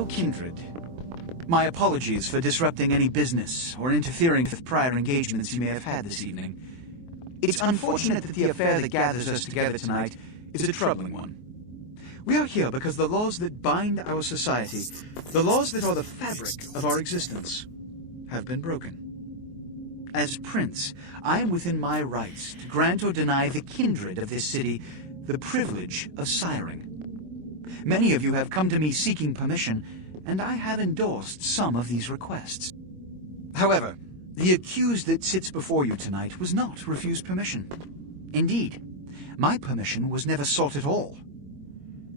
Fellow kindred, my apologies for disrupting any business or interfering with prior engagements you may have had this evening. It's unfortunate that the affair that gathers us together tonight is a troubling one. We are here because the laws that bind our society, the laws that are the fabric of our existence, have been broken. As Prince, I am within my rights to grant or deny the kindred of this city the privilege of siring. Many of you have come to me seeking permission, and I have endorsed some of these requests. However, the accused that sits before you tonight was not refused permission. Indeed, my permission was never sought at all.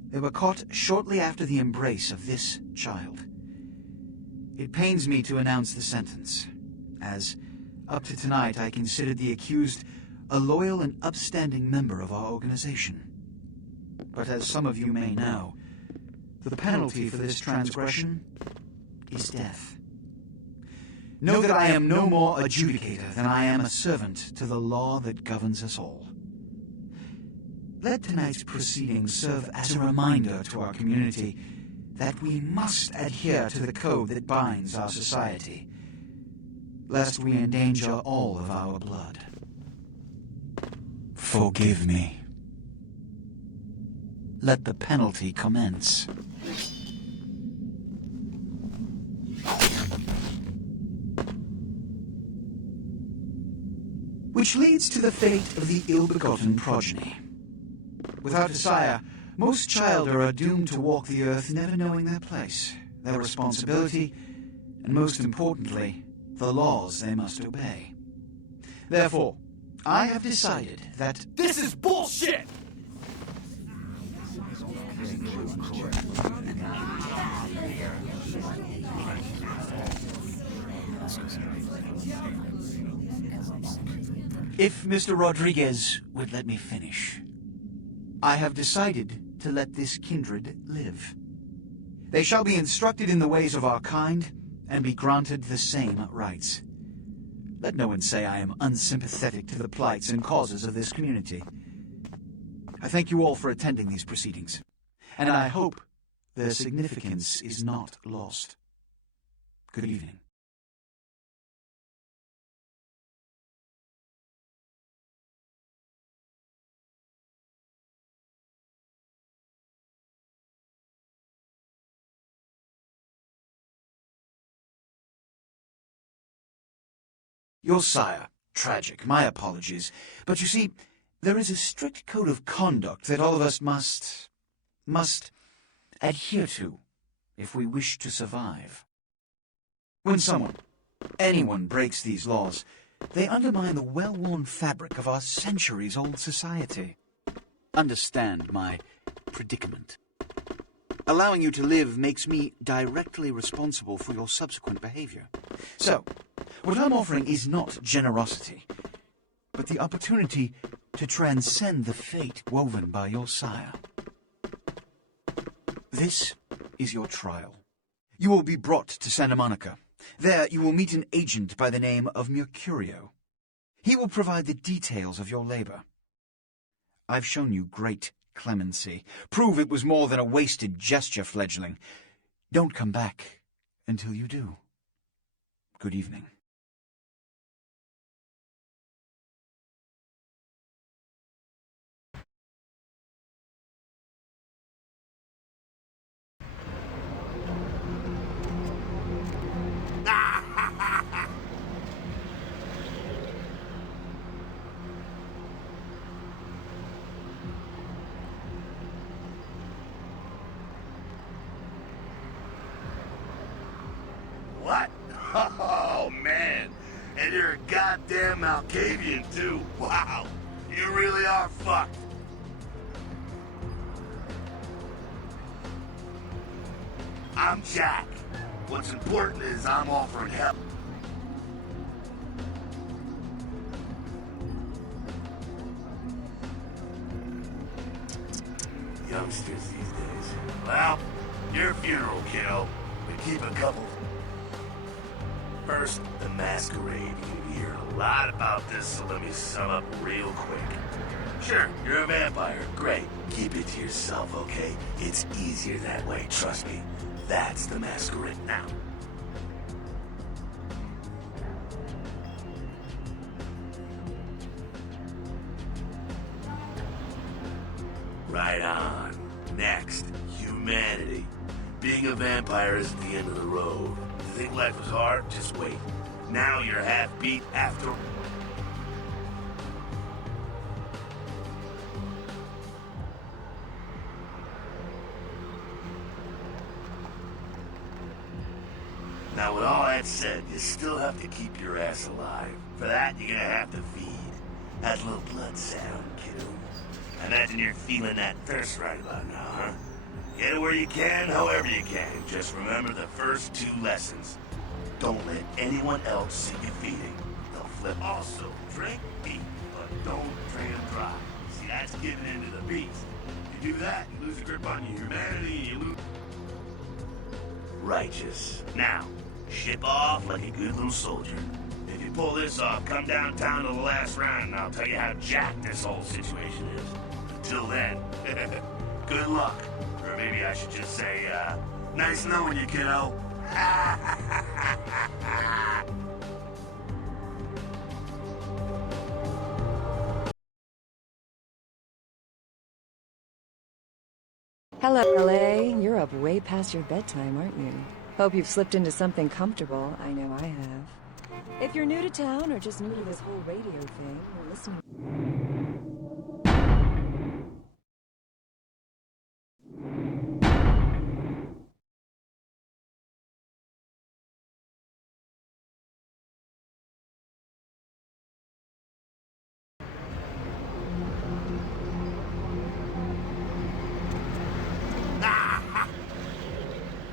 They were caught shortly after the embrace of this child. It pains me to announce the sentence, as up to tonight I considered the accused a loyal and upstanding member of our organization. But as some of you may know, the penalty for this transgression is death. Know that I am no more adjudicator than I am a servant to the law that governs us all. Let tonight's proceedings serve as a reminder to our community that we must adhere to the code that binds our society, lest we endanger all of our blood. Forgive me. Let the penalty commence. Which leads to the fate of the ill-begotten progeny. Without a sire, most children are doomed to walk the earth never knowing their place, their responsibility, and most importantly, the laws they must obey. Therefore, I have decided that This is bullshit! if Mr. Rodriguez would let me finish, I have decided to let this kindred live. They shall be instructed in the ways of our kind and be granted the same rights. Let no one say I am unsympathetic to the plights and causes of this community. I thank you all for attending these proceedings, and I hope their significance is not lost. Good evening. Your sire, tragic, my apologies. But you see, there is a strict code of conduct that all of us must adhere to if we wish to survive. When anyone breaks these laws, they undermine the well-worn fabric of our centuries-old society. Understand my predicament. Allowing you to live makes me directly responsible for your subsequent behavior. So, what I'm offering is not generosity, but the opportunity to transcend the fate woven by your sire. This is your trial. You will be brought to Santa Monica. There you will meet an agent by the name of Mercurio. He will provide the details of your labor. I've shown you great clemency. Prove it was more than a wasted gesture, fledgling. Don't come back until you do. Good evening. What? Oh, man. And you're a goddamn Malkavian, too. Wow. You really are fucked. I'm Jack. What's important is I'm offering help. Youngsters these days. Well, your funeral, kiddo. We keep a couple. First, the Masquerade. You hear a lot about this, so let me sum up real quick. Sure, you're a vampire. Great. Keep it to yourself, okay? It's easier that way, trust me. That's the Masquerade now. Right on. Next, humanity. Being a vampire isn't the end of the road. If you think life was hard, just wait. Now you're half-beat after... Now, with all that said, you still have to keep your ass alive. For that, you're gonna have to feed. That little blood sound, kiddo. I imagine you're feeling that thirst right about now, huh? Get it where you can, however you can. Just remember the first 2 lessons. Don't let anyone else see you feeding. They'll flip. Also, drink, eat, but don't drain them dry. See, that's giving in to the beast. If you do that, you lose a grip on your humanity and you lose... Righteous. Now, ship off like a good little soldier. If you pull this off, come downtown to the last round and I'll tell you how jacked this whole situation is. Until then, good luck. Or maybe I should just say, nice knowing you, kiddo. Hello, LA. You're up way past your bedtime, aren't you? Hope you've slipped into something comfortable. I know I have. If you're new to town or just new to this whole radio thing, you're listening.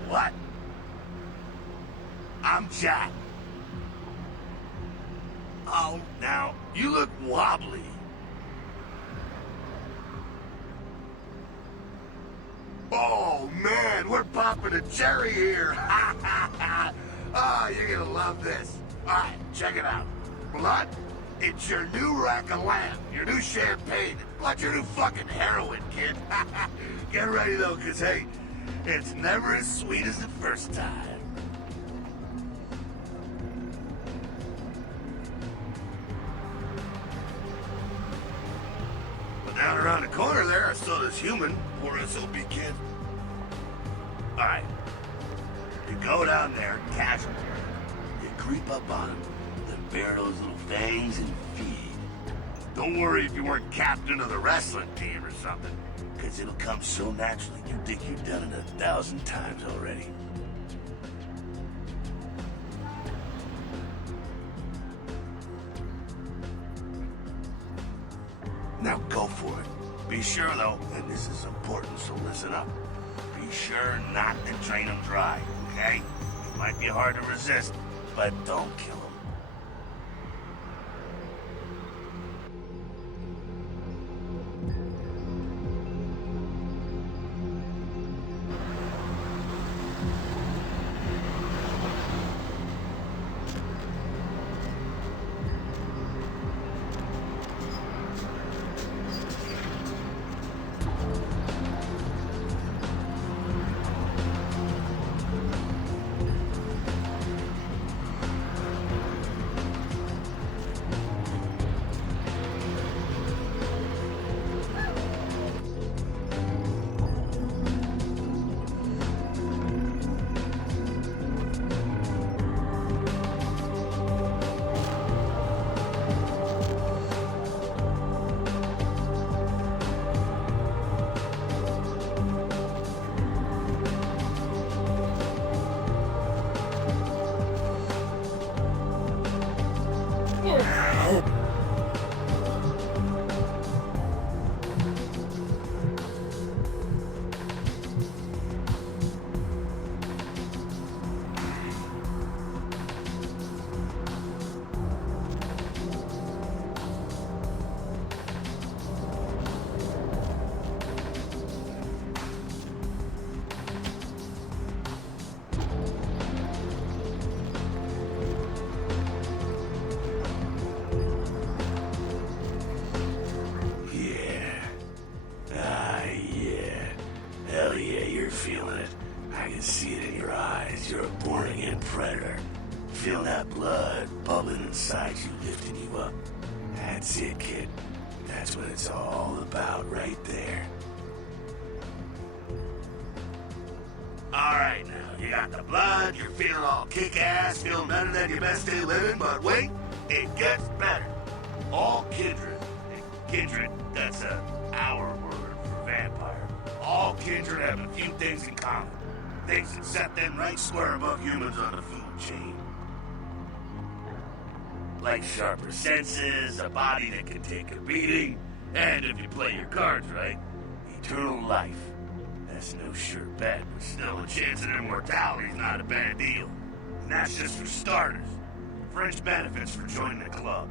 What? I'm Jack. Oh, now, you look wobbly. Oh, man, we're popping a cherry here. Oh, you're gonna love this. All right, check it out. Blood, it's your new rack of lamb, your new champagne, like your new fucking heroin, kid. Get ready, though, because, hey, it's never as sweet as the first time. But down around the corner there, I saw this human, poor SOB kid. Alright. You go down there, catch him. You creep up on him, then bare those little fangs and feed. Don't worry if you weren't captain of the wrestling team or something. Because it'll come so naturally, you think you've done it 1,000 times already. Now go for it. Be sure, though, and this is important, so listen up. Be sure not to drain them dry, okay? It might be hard to resist, but don't kill them. Hell yeah, you're feeling it. I can see it predator. Feel that blood bubbling inside you, lifting you up. That's it, kid. That's what it's all about right there. Alright now, you got the blood, you're feeling all kick-ass, feeling better than your best day living, but wait, it gets better. All kindred. Kindred, that's our word for vampire. All kindred have a few things in common. Things that set them right square above humans on the food chain. Like sharper senses, a body that can take a beating, and if you play your cards right, eternal life. That's no sure bet, but still a chance at immortality's not a bad deal. And that's just for starters. Fringe benefits for joining the club.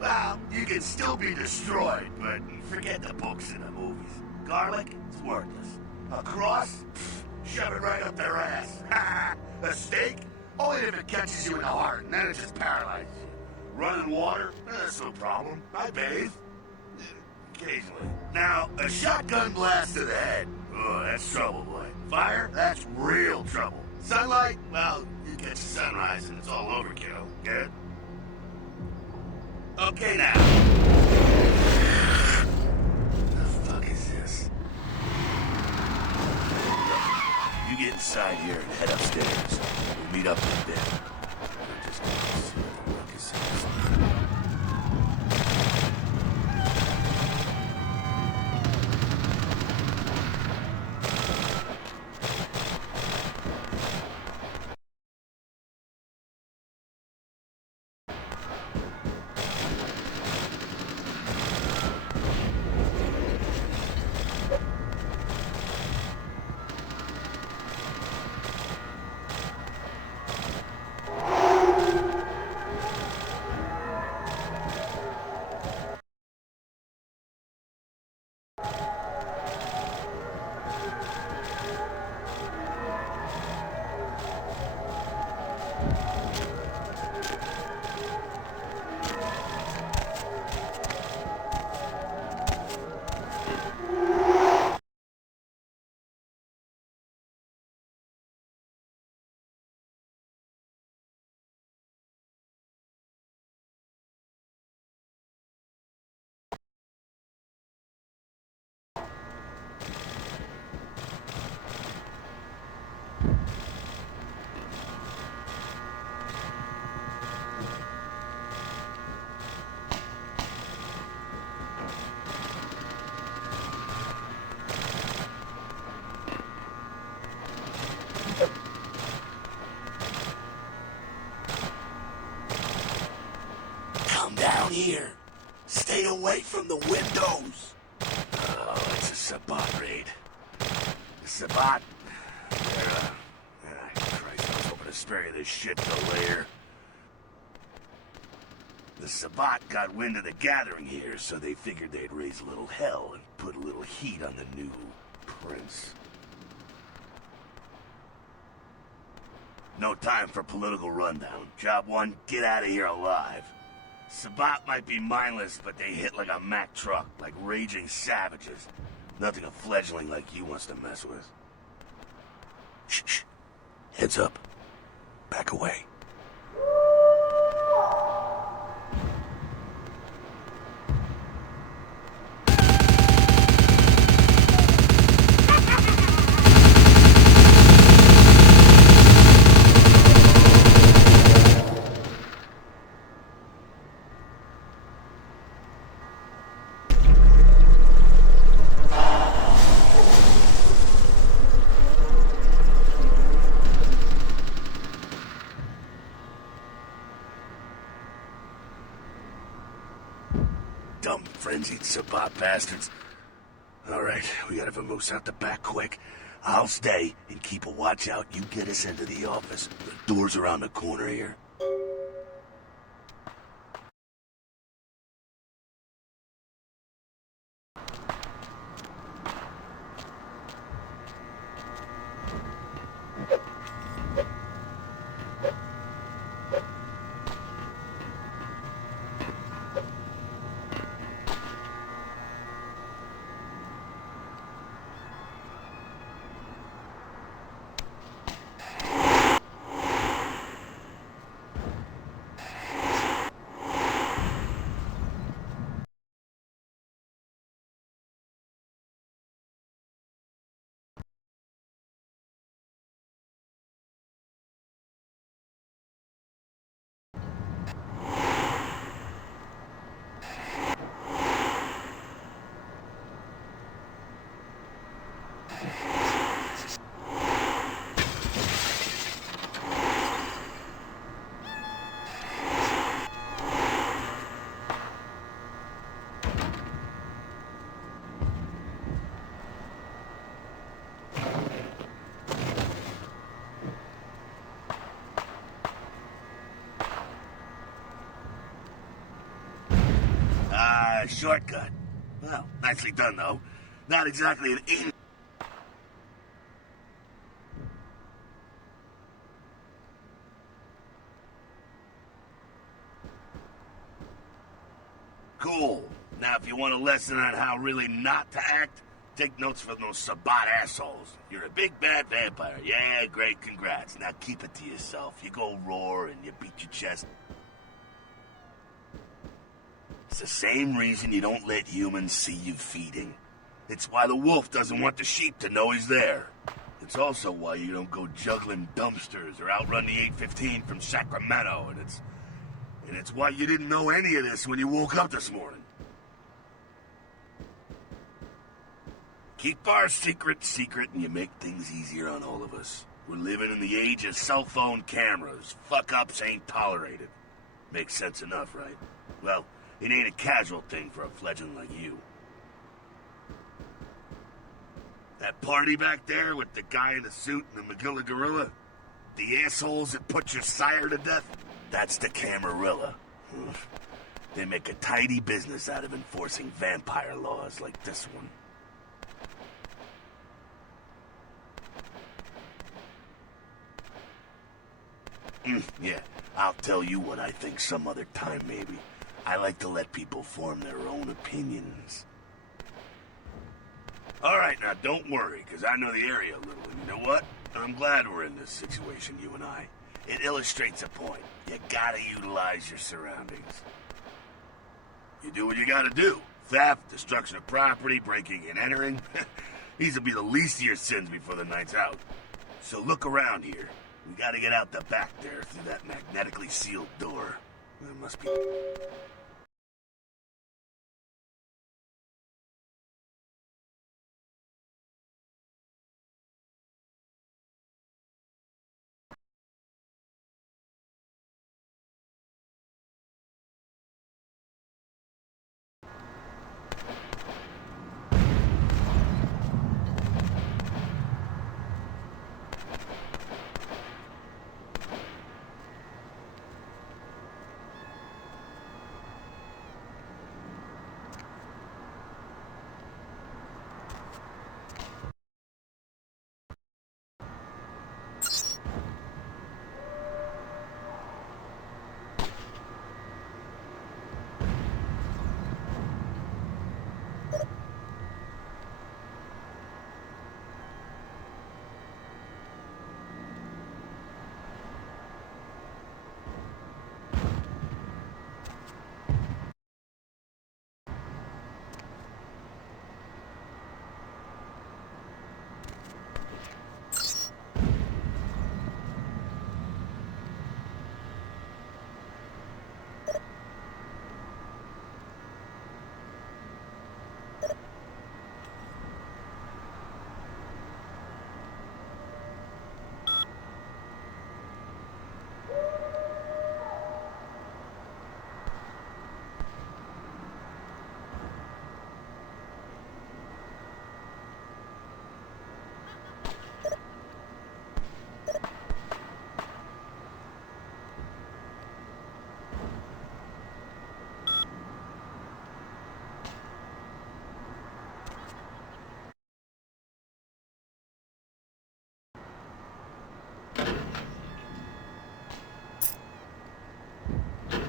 Well, you can still be destroyed, but forget the books and the movies. Garlic, it's worthless. A cross? Pfft, shove it right up their ass. A steak? Only if it catches you in the heart, and then it just paralyzes you. Running water? That's no problem. I bathe. Occasionally. Now, a shotgun blast to the head. Oh, that's trouble, boy. Fire? That's real trouble. Sunlight? Well, you catch the sunrise and it's all over, kiddo. Get it? Okay, now. The fuck is this? You get inside here and head upstairs. We'll meet up in a bit. I'm just gonna see what the ruckus is. Down here. Stay away from the windows. Oh, it's a Sabbat raid. The Sabbat? Christ, I was hoping to spare you this shit till later. The Sabbat got wind of the gathering here, so they figured they'd raise a little hell and put a little heat on the new prince. No time for political rundown. Job one, get out of here alive. Sabbat might be mindless, but they hit like a Mack truck, like raging savages. Nothing a fledgling like you wants to mess with. Shh, shh. Heads up. Back away. Dumb, frenzied Sabbat bastards. Alright, we gotta vamoose out the back quick. I'll stay and keep a watch out. You get us into the office. The door's around the corner here. Nice shortcut. Well, nicely done, though. Not exactly an aim. Cool. Now, if you want a lesson on how really not to act, take notes from those Sabat assholes. You're a big bad vampire. Yeah, great, congrats. Now keep it to yourself. You go roar and you beat your chest. It's the same reason you don't let humans see you feeding. It's why the wolf doesn't want the sheep to know he's there. It's also why you don't go juggling dumpsters or outrun the 815 from Sacramento, and it's why you didn't know any of this when you woke up this morning. Keep our secret, and you make things easier on all of us. We're living in the age of cell phone cameras. Fuck-ups ain't tolerated. Makes sense enough, right? Well, it ain't a casual thing for a fledgling like you. That party back there with the guy in the suit and the Magilla gorilla? The assholes that put your sire to death? That's the Camarilla. They make a tidy business out of enforcing vampire laws like this one. Yeah, I'll tell you what I think some other time, maybe. I like to let people form their own opinions. Alright, now don't worry, because I know the area a little, and you know what? I'm glad we're in this situation, you and I. It illustrates a point. You gotta utilize your surroundings. You do what you gotta do. Theft, destruction of property, breaking and entering. These will be the least of your sins before the night's out. So look around here. We gotta get out the back there through that magnetically sealed door. There must be...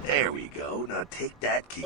There we go. Now take that key.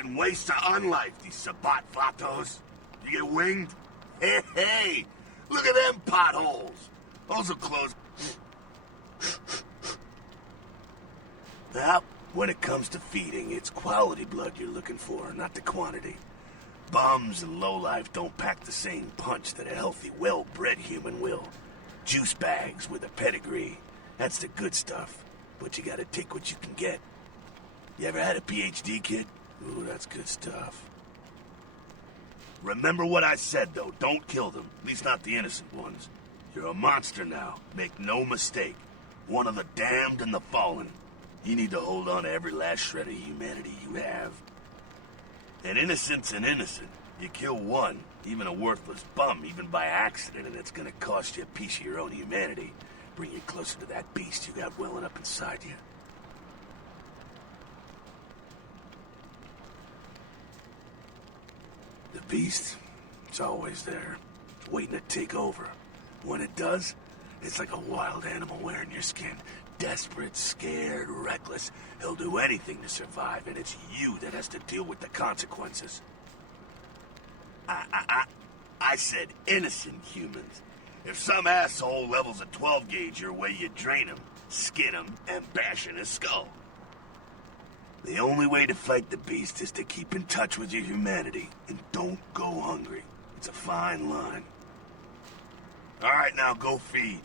fucking waste of unlife, these Sabat vatos. You get winged? Hey, look at them potholes. Those will close. Now, when it comes to feeding, it's quality blood you're looking for, not the quantity. Bums and lowlife don't pack the same punch that a healthy, well-bred human will. Juice bags with a pedigree. That's the good stuff. But you gotta take what you can get. You ever had a PhD, kid? Ooh, that's good stuff. Remember what I said, though. Don't kill them. At least not the innocent ones. You're a monster now. Make no mistake. One of the damned and the fallen. You need to hold on to every last shred of humanity you have. And innocent's an innocent. You kill one, even a worthless bum, even by accident, and it's gonna cost you a piece of your own humanity. Bring you closer to that beast you got welling up inside you. The beast, it's always there, waiting to take over. When it does, it's like a wild animal wearing your skin. Desperate, scared, reckless. He'll do anything to survive, and it's you that has to deal with the consequences. I said innocent humans. If some asshole levels a 12 gauge your way, you drain him, skin him, and bash in his skull. The only way to fight the beast is to keep in touch with your humanity, and don't go hungry. It's a fine line. All right, now go feed.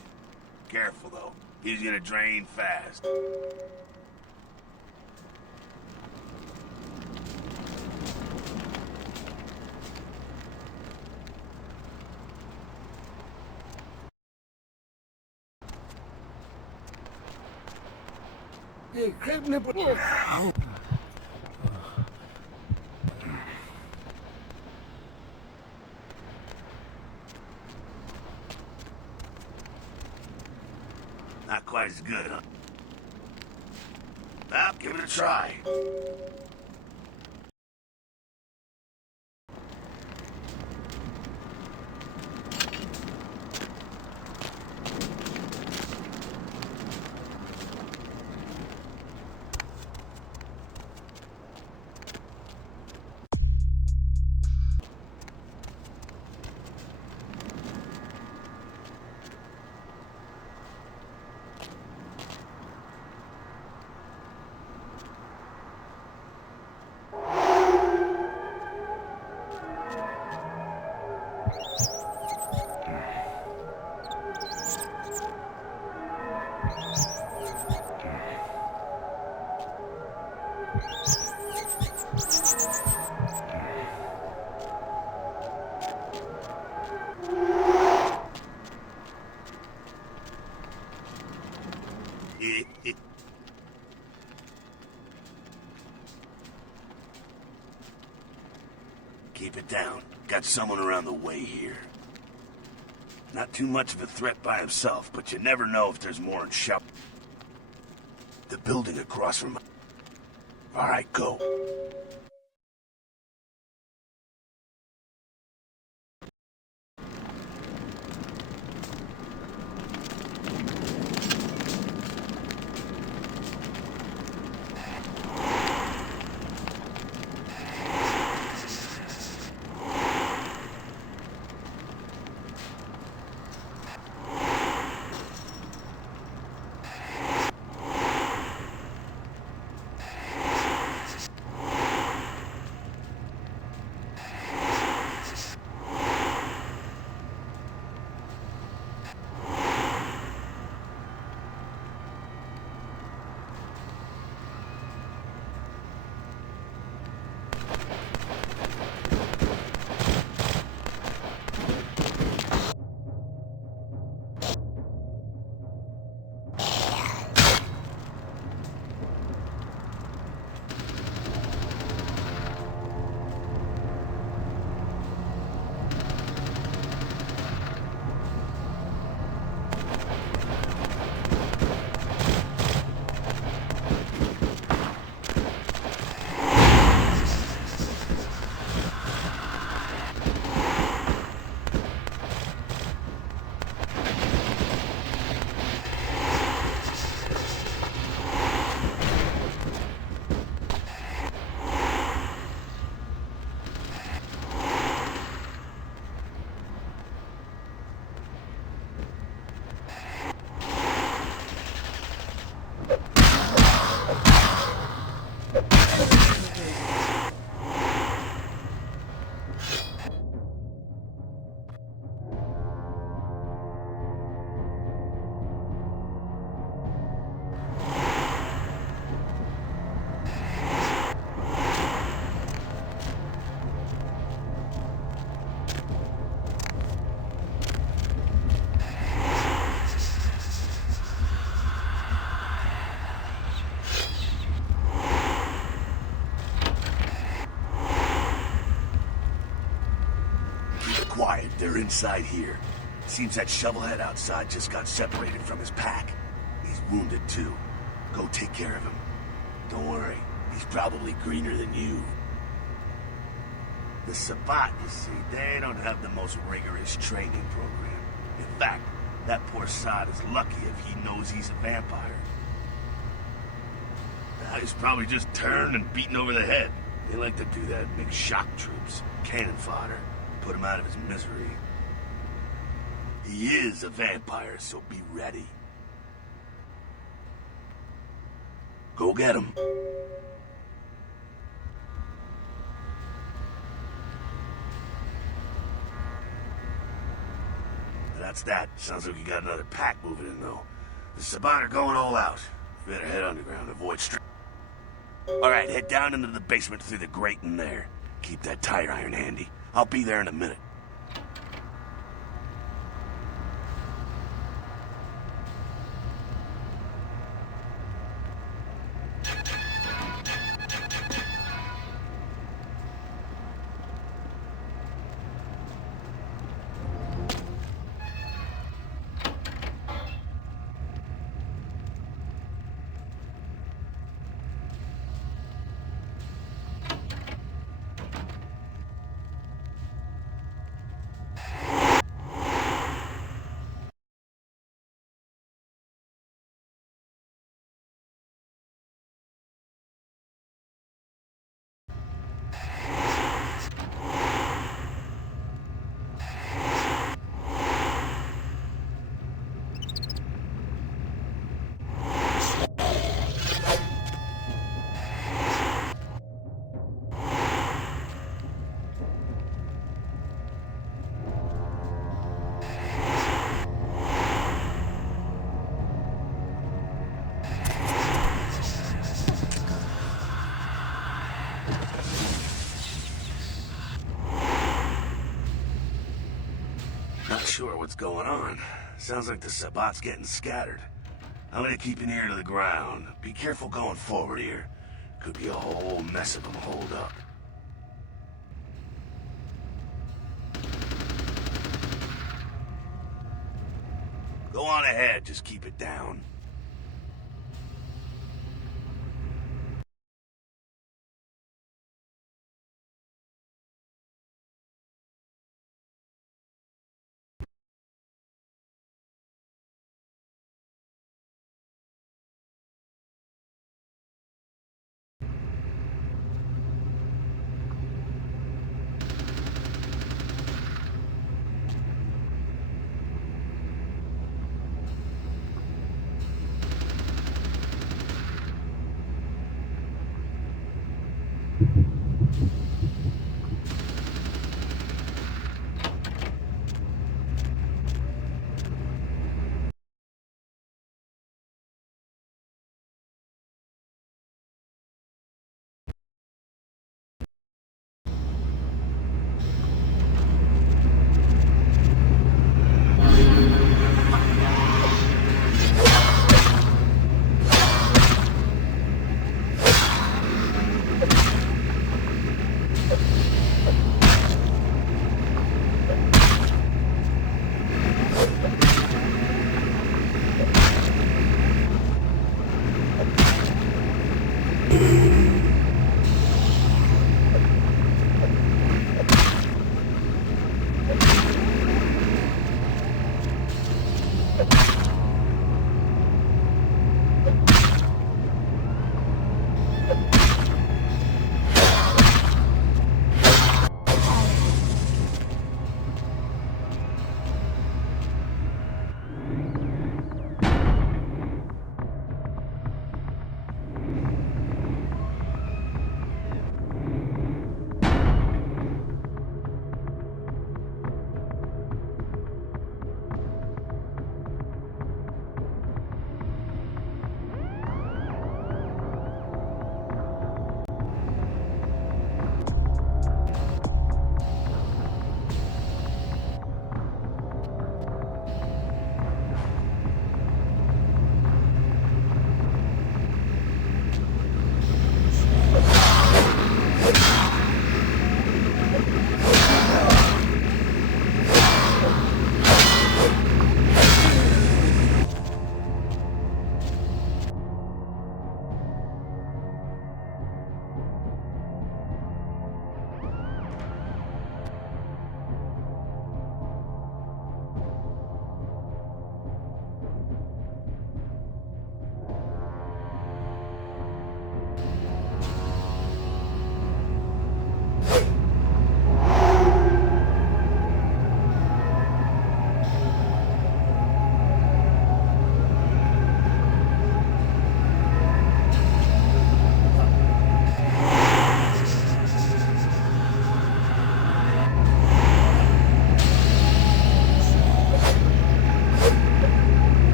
Careful, though. He's gonna drain fast. Not quite as good, huh? Well, give it a try. Keep it down. Got someone around the way here. Not too much of a threat by himself, but you never know if there's more in shop. The building across from... All right, go. We're inside here. Seems that shovelhead outside just got separated from his pack. He's wounded too. Go take care of him. Don't worry, he's probably greener than you. The Sabbat, you see, they don't have the most rigorous training program. In fact, that poor sod is lucky if he knows he's a vampire. He's probably just turned and beaten over the head. They like to do that, make shock troops, cannon fodder, put him out of his misery. He is a vampire, so be ready. Go get him. That's that. Sounds like you got another pack moving in, though. The Sabbat are going all out. You better head underground, avoid street. Alright, head down into the basement through the grate in there. Keep that tire iron handy. I'll be there in a minute. Not sure what's going on. Sounds like the Sabbat's getting scattered. I'm gonna keep an ear to the ground. Be careful going forward here. Could be a whole mess of them holed up. Go on ahead, just keep it down.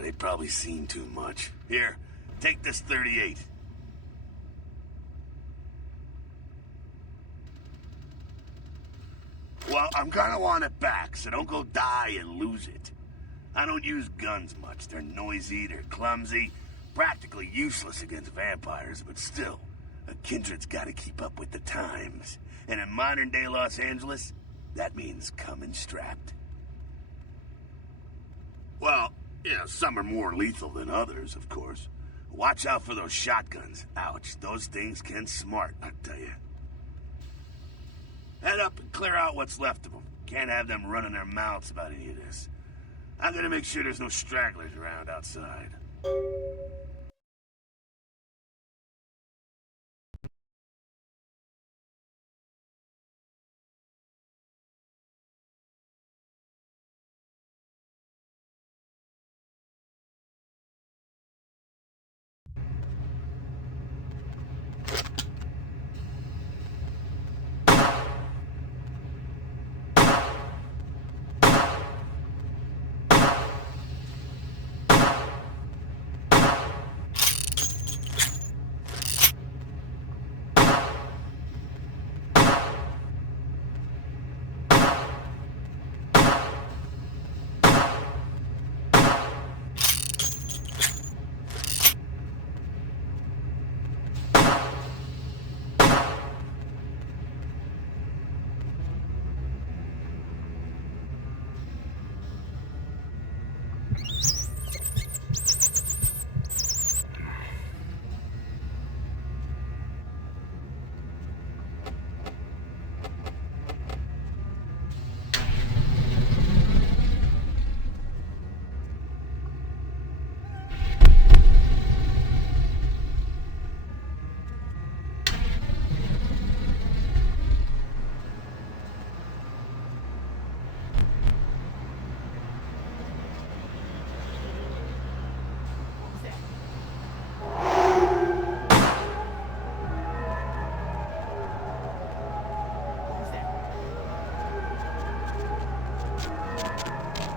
They've probably seen too much. Here, take this 38. Well, I'm gonna want it back, so don't go die and lose it. I don't use guns much. They're noisy, they're clumsy, practically useless against vampires, but still, a kindred's gotta keep up with the times. And in modern-day Los Angeles, that means coming strapped. Well, yeah, some are more lethal than others, of course. Watch out for those shotguns. Ouch, those things can smart, I tell you. Head up and clear out what's left of them. Can't have them running their mouths about any of this. I'm gonna make sure there's no stragglers around outside.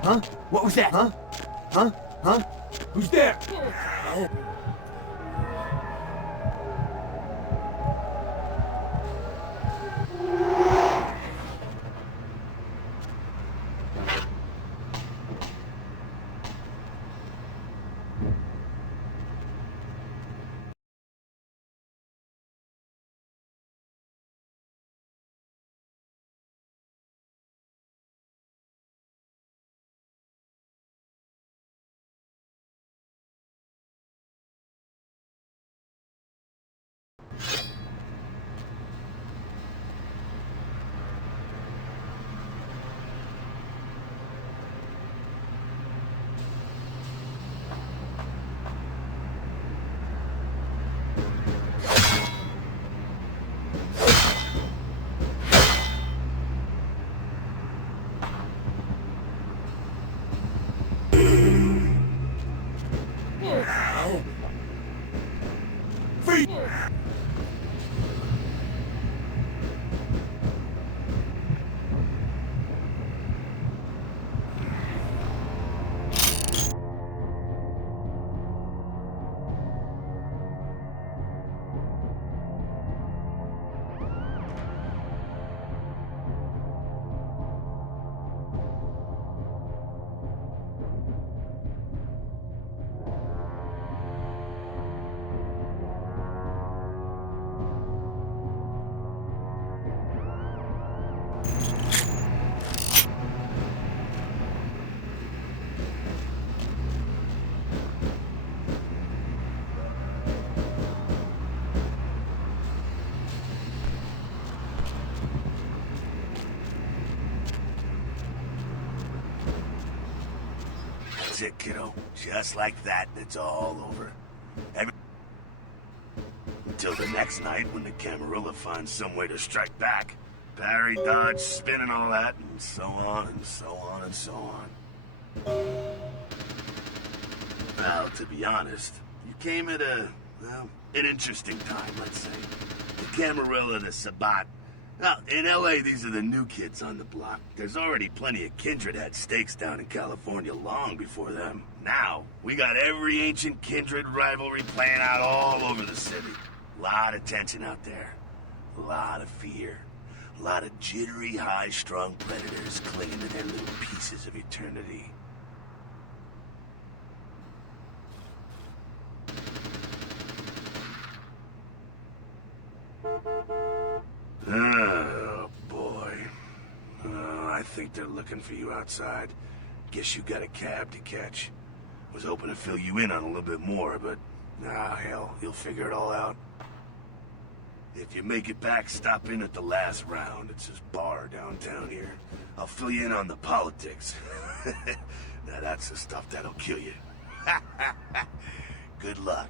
Huh? What was that? Huh? Huh? Huh? Who's there? kiddo. Just like that, and it's all over. Until the next night when the Camarilla finds some way to strike back. Parry, dodge, spin and all that, and so on and so on and so on. Well, to be honest, you came at an interesting time, let's say. The Camarilla, the Sabbat. Now, in LA, these are the new kids on the block. There's already plenty of kindred had stakes down in California long before them. Now, we got every ancient kindred rivalry playing out all over the city. A lot of tension out there. A lot of fear. A lot of jittery, high-strung predators clinging to their little pieces of eternity. Oh, boy. I think they're looking for you outside. Guess you got a cab to catch. Was hoping to fill you in on a little bit more, but... hell, you'll figure it all out. If you make it back, stop in at the last round. It's this bar downtown here. I'll fill you in on the politics. Now that's the stuff that'll kill you. Good luck.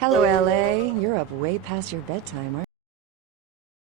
Hello, LA. You're up way past your bedtime, aren't you?